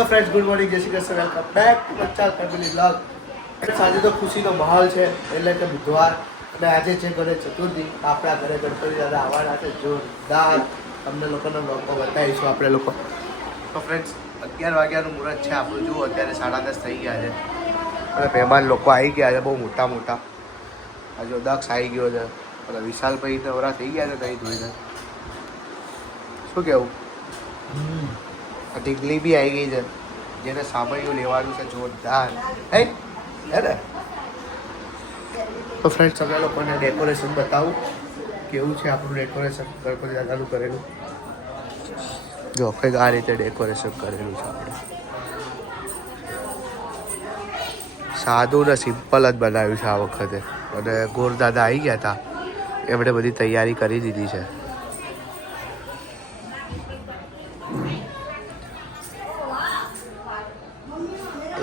Hello friends, good morning, જય Shri Krishna, welcome back to Panchal family vlog. આજે તો ખુશીનો માહોલ છે, એટલે કે બુધવાર અને આજે છે ગણેશ ચતુર્થી. આપણા ઘરે ગણપતિ દાદા આવવાના છે, જોરદાર. તમને લોકોને વ્લોગમાં બતાવીશું આપણે લોકો. તો ફ્રેન્ડ્સ, 11 વાગ્યાનું મુહૂર્ત છે આપણું. જુઓ અત્યારે 10:30 થઈ ગયા છે અને મહેમાન લોકો આવી ગયા છે, બહુ મોટા મોટા. હજુ દક્ષ આવી ગયો છે અને વિશાલભાઈ નવરા થઈ ગયા છે નહીં ધોઈને. શું કહેવું? ઢીકલી બી આવી ગઈ છે, જેને સામૈયું લેવાનું છે જોરદાર. હે ને? તો ફ્રેન્ડ્સ, તમે લોકોને ડેકોરેશન બતાવું કેવું છે આપણું ડેકોરેશન ગણપતિ દાદાનું કરેલું. જો કંઈક આ રીતે ડેકોરેશન કરેલું છે આપણે. સાદું ને સિમ્પલ જ બનાવ્યું છે આ વખતે. અને ગોર દાદા આવી ગયા હતા, એમણે બધી તૈયારી કરી દીધી છે.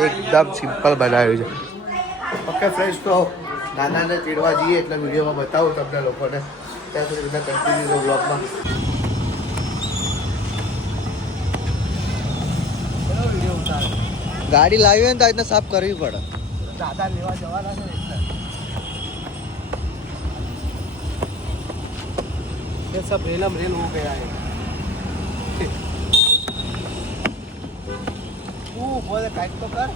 એકદમ સિમ્પલ બનાવ્યું છે. ઓકે ફ્રેન્ડ્સ, તો દાદાને તેડવા જઈએ એટલે વિડીયોમાં બતાવું તમને લોકોને. ત્યાં સુધી બધા કન્ટિન્યુ બ્લોગમાં. ગાડી લાવી હોય ને તો આ રીતના સાફ કરવી પડે. દાદા લેવા જવાના છે એટલે ये सब रेलम रेल हो गया है. तू बोले काट तो कर.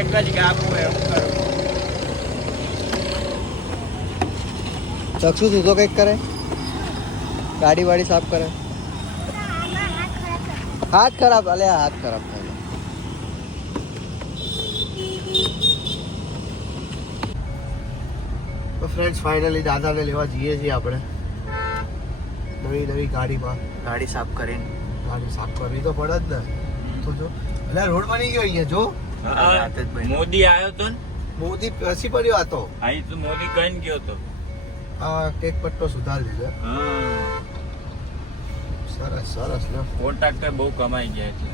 એક જ ગામ હોય ચક્ષુ તું તો કંઈક કરે, ગાડી વાડી સાફ કરે. હાથ ખરાબ, અલે હાથ ખરાબ થાય. તો ફ્રેન્ડ્સ, ફાઇનલી દાદાને લેવા જઈએ છીએ આપણે. નવી ગાડીમાં ગાડી સાફ કરીને ગાડી સાફ કરવી તો પડે જ ને. તો જો એટલે રોડ બની ગયો અહીંયા. જો મોદી આવ્યો તો ને, મોદી પસી પડ્યો હતો. અહીં તો મોદી કઈ ગયો તો. આ કેક પટ્ટો સુધારી દીધો. સરસ સરસ લો. કોન્ટ્રાક્ટર બહુ કમાઈ ગયા છે.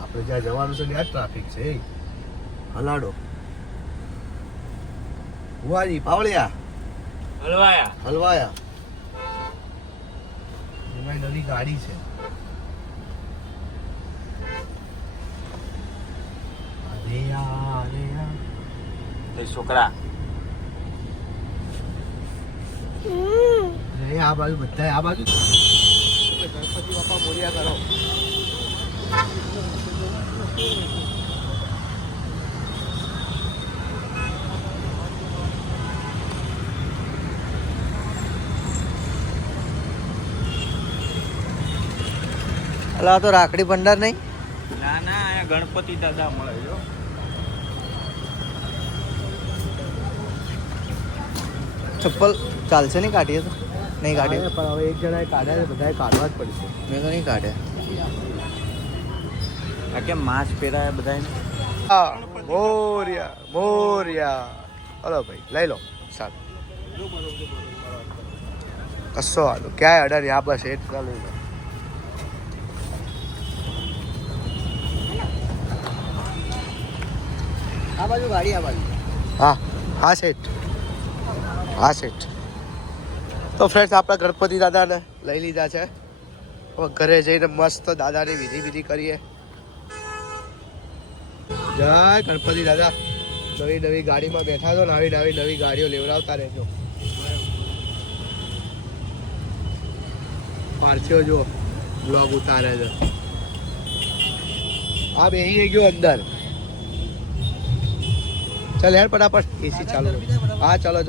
આપણે જ્યાં જવાનું છે ત્યાં ટ્રાફિક છે. હલાડો ભુવાજી પાવળિયા હલવાયા હલવાયા. એમાં નવી ગાડી છે. તે છોકરા આ બાજુ બધા આ બાજુ. ગણપતિ બાપા મોર્યા કરો. અલા આ તો રાખડી ભંડાર નહીં. ના ના, અહીંયા ગણપતિ દાદા મળે જો. ચપ્પલ ચાલશે નહીં, કાઢીએ તો નહીં કાઢીએ. પણ હવે એક જણાએ કાઢ્યા છે, બધાએ કાઢવા જ પડશે. મેં તો નહીં કાઢ્યા. આ કેમ માસ્ક પહેરાયા બધાને? મોર્યા મોર્યા. હલો ભાઈ, લઈ લો સારું. કશો વાંધો ક્યાંય અડર યા બસ એ જ લઈ લો. આ બાજુ ગાડી, આ બાજુ. હા હા સેઠ, હા શેઠ. તો ફ્રેન્ડ્સ, આપણે ગણપતિ દાદાને લઈ લીધા છે. હવે ઘરે જઈને મસ્ત દાદાની વિધિ કરીએ. જય ગણપતિ દાદા. નવી ગાડીમાં બેઠા છો, નવી ગાડીઓ લેવડાવતા રહેજો. પારસીઓ જો બ્લોગ ઉતારે છે. આ બેસી ગયો અંદર. ચાલ યાર ફટાફટ એસી ચાલુ. હા ચલો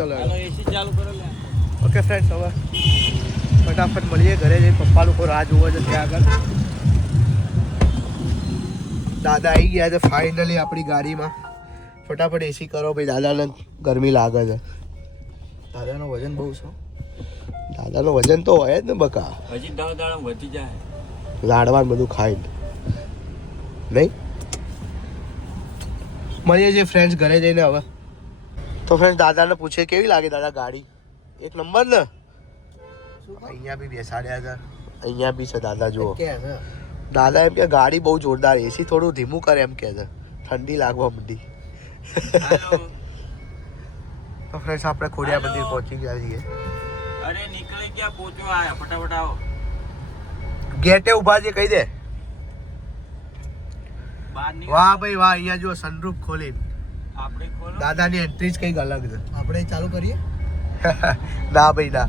એસી ચાલુ કરો લે. ઓકે ફ્રેન્ડ્સ, હવે ફટાફટ મળીએ ઘરે જઈને. પપ્પા લોકો રાહ જોવે છે ત્યાં આગળ. દાદા આવી ગયા છે ફાઇનલી આપણી ગાડીમાં. ફટાફટ એસી કરો ભાઈ, દાદાને ગરમી લાગે છે. દાદાનું વજન બહુ છે. દાદાનું વજન તો હોય જ ને બકા. હજી દાડા વધી જાય. લાડવાનું બધું ખાઈને નહીં. મળીએ છીએ ફ્રેન્ડ્સ ઘરે જઈને હવે. તો ફ્રેન્ડ, દાદાને પૂછે કેવી લાગે દાદા ગાડી? એક નંબર ને. અહીંયા બી બેસાડ્યા છે, અહીંયા બી છે દાદા. જુઓ દાદા એમ કે ગાડી બહુ જોરદાર, એસી થોડું ધીમું કરે એમ કે છે, ઠંડી લાગવા માંડી. તો ફ્રેન્ડ્સ, આપણે ખોડિયા મંદિર પહોંચી ગયા છીએ. અરે નીકળી ગયા, પહોંચો આયા, ફટાફટ આવો. ગેટે ઊભા છે કહી દે. બહાર નીકળો. વાહ ભાઈ વાહ, અહીંયા જો સનરૂફ ખોલી આપણે ખોલો. દાદાની એન્ટ્રી જ કંઈક અલગ છે. આપણે ચાલુ કરીએ. ના ભાઈ ના.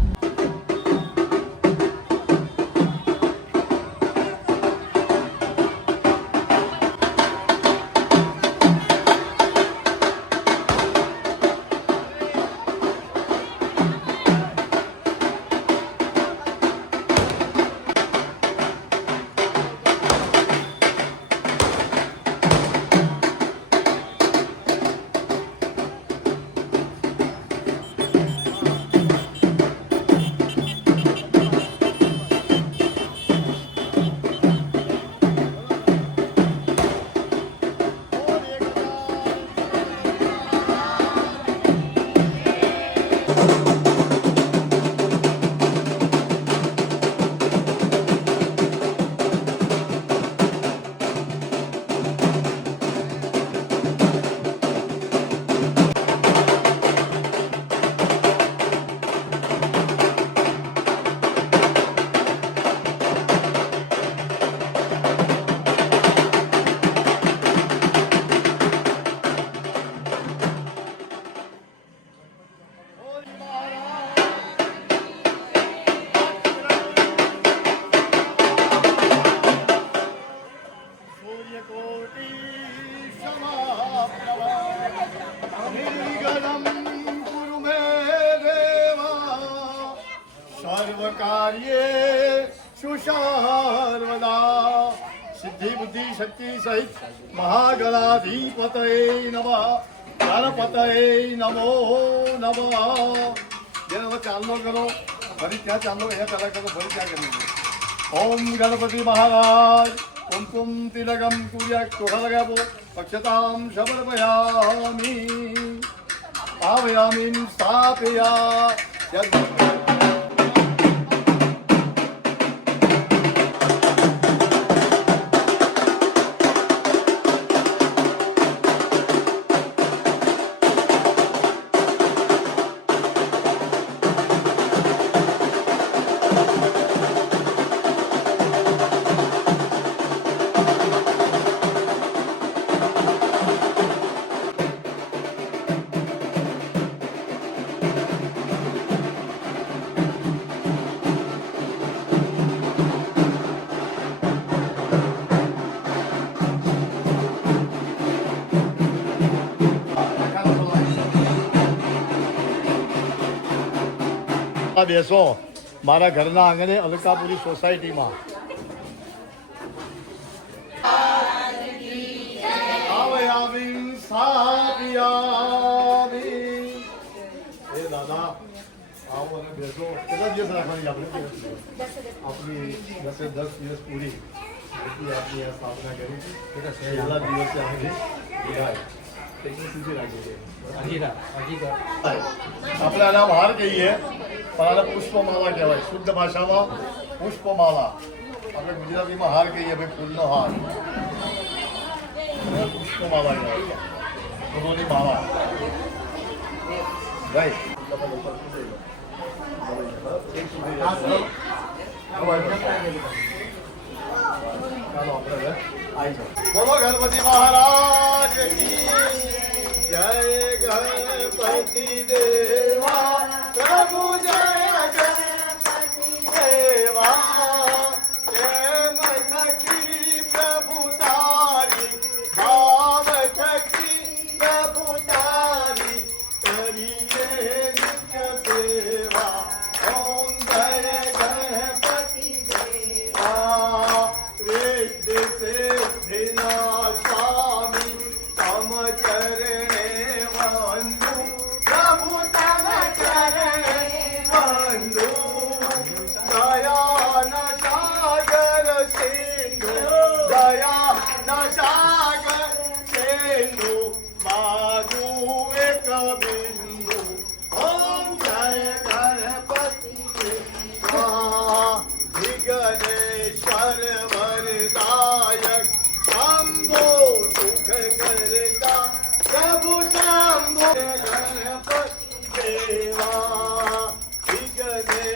સર્વકાર્યે સુસર્વદા સિદ્ધિ બુદ્ધિ શક્તિ સહિત મહાગણાધિપતયે નમઃ ગણપતયે નમો નમઃ. જેને હવે ચાંદલો કરો ફરી ત્યાં ચાંદલો અહીંયા ચાલા કરો ફરી ત્યાં કરી દો. ઓમ ગણપતિ મહારાજ કુમકુમ તિલકમ કુર્યા ટોળા લગાવો અક્ષતામ સમર્પયામિ ભાવયામિ સ્થાપયા. બેસો મારા ઘરના આંગણે અલકાપુરી સોસાયટીમાં. એ દાદા આવો અને બેસો. કેટલા દિવસ રાખવાની આપણે? આપણી 10 દિવસ પૂરી એટલી આપણી આ સ્થાપના કરી. છેલ્લા દિવસે આપણે આપણે આના હાર કહીએ પણ આને પુષ્પમાળા કહેવાય. શુદ્ધ ભાષામાં પુષ્પમાળા. આપણે ગુજરાતીમાં હાર કહીએ ભાઈ, ફૂલનો હાર. પુષ્પમાળા કહેવાય, ફૂલોની માળા. રાઈટ. બોલો ગણપતિ મહારાજ કી જય. ગણપતિ દેવા પ્રભુ જય ગણપતિ દેવા. પ્રેમ થકી પ્રભુ તારી ભાવ થકી પ્રભુ તારી કરીએ નિત્ય સેવા. ઓમ જય ગણપતિ દેવા. સિદ્ધિ સિદ્ધિના સ્વામી તમ ચરણે વંદુ પ્રભુ તમ ચરણે વંદુ. દયાના સાગર સિંધુ દયાના સાગર સિંધુ માગુ એક બિંદુ. ઓમ જય ગણપતિ દેવા. વિઘ્નેશ્વર વરદાયક શંભો સુખ કરતા પ્રભુ શંભો ગણપતિ દેવા. વિઘ્નેશ્વર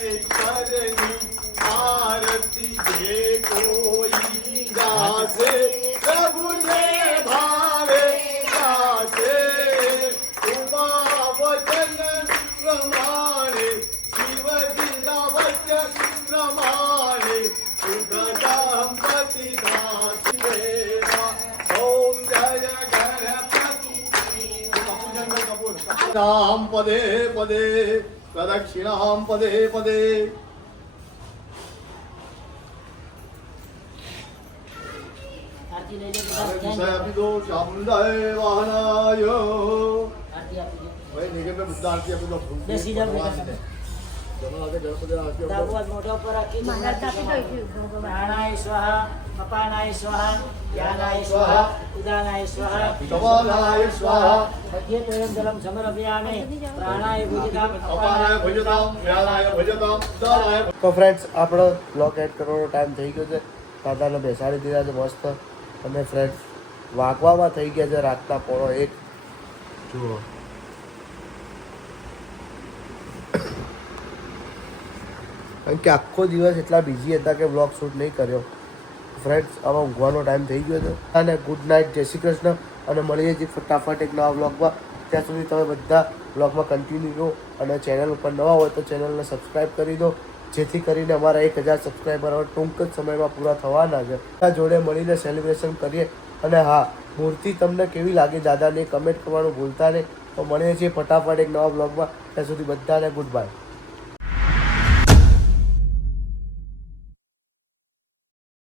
પ્રદક્ષિણામ પદે પદે પ્રદક્ષિણામ પદે પદે આરતી લઈ લે વિષય આપી દો ચામુંડાય વાહનાય આરતી આપી દે ભાઈ નિગમે બુદ્ધ આરતી આપી દો બેસી જાઓ બેટા. જમણાને ગણપતિ આરતી આપી ડાબુ દો હાથ મોઢા ઉપર રાખી દો. પ્રાણાય સ્વાહા અપાનાય સ્વાહા જ્ઞાનાય સ્વાહા ઉદાનાય સ્વાહા સવાનાય સ્વાહા મધ્ય ત્રયમ જલમ સમર્પયામે પ્રાણાય ભુજિતામ અપાનાય ભજતામ જ્ઞાનાય ભજતામ ઉદાનાય તો ફ્રેન્ડ્સ આપણો બ્લોગ એડ કરવાનો ટાઈમ થઈ ગયો છે દાદાને બેસાડી દીધા છે મસ્ત અને ફ્રેન્ડ્સ વાગવામાં થઈ ગયા છે રાતના 1:30 જુઓ કારણ કે આખો દિવસ એટલા બિઝી હતા કે બ્લોગ શૂટ નહીં કર્યો ફ્રેન્ડ્સ હવે ઊંઘવાનો ટાઈમ થઈ ગયો છે અને ગુડ નાઇટ જય શ્રી કૃષ્ણ અને મળીએ છીએ ફટાફટ એક નવા બ્લોગમાં ત્યાં સુધી તમે બધા બ્લોગમાં કન્ટિન્યુ રહો અને ચેનલ ઉપર નવા હોય તો ચેનલને સબસ્ક્રાઈબ કરી દો જેથી કરીને અમારા 1000 સબસ્ક્રાઈબર હવે ટૂંક જ સમયમાં પૂરા થવાના છે બધા જોડે મળીને સેલિબ્રેશન કરીએ અને હા મૂર્તિ તમને કેવી લાગી દાદાની કમેન્ટ કરવાનું ભૂલતા નહીં તો મળીએ છીએ ફટાફટ એક નવા બ્લોગમાં ત્યાં સુધી બધાને ગુડ બાય.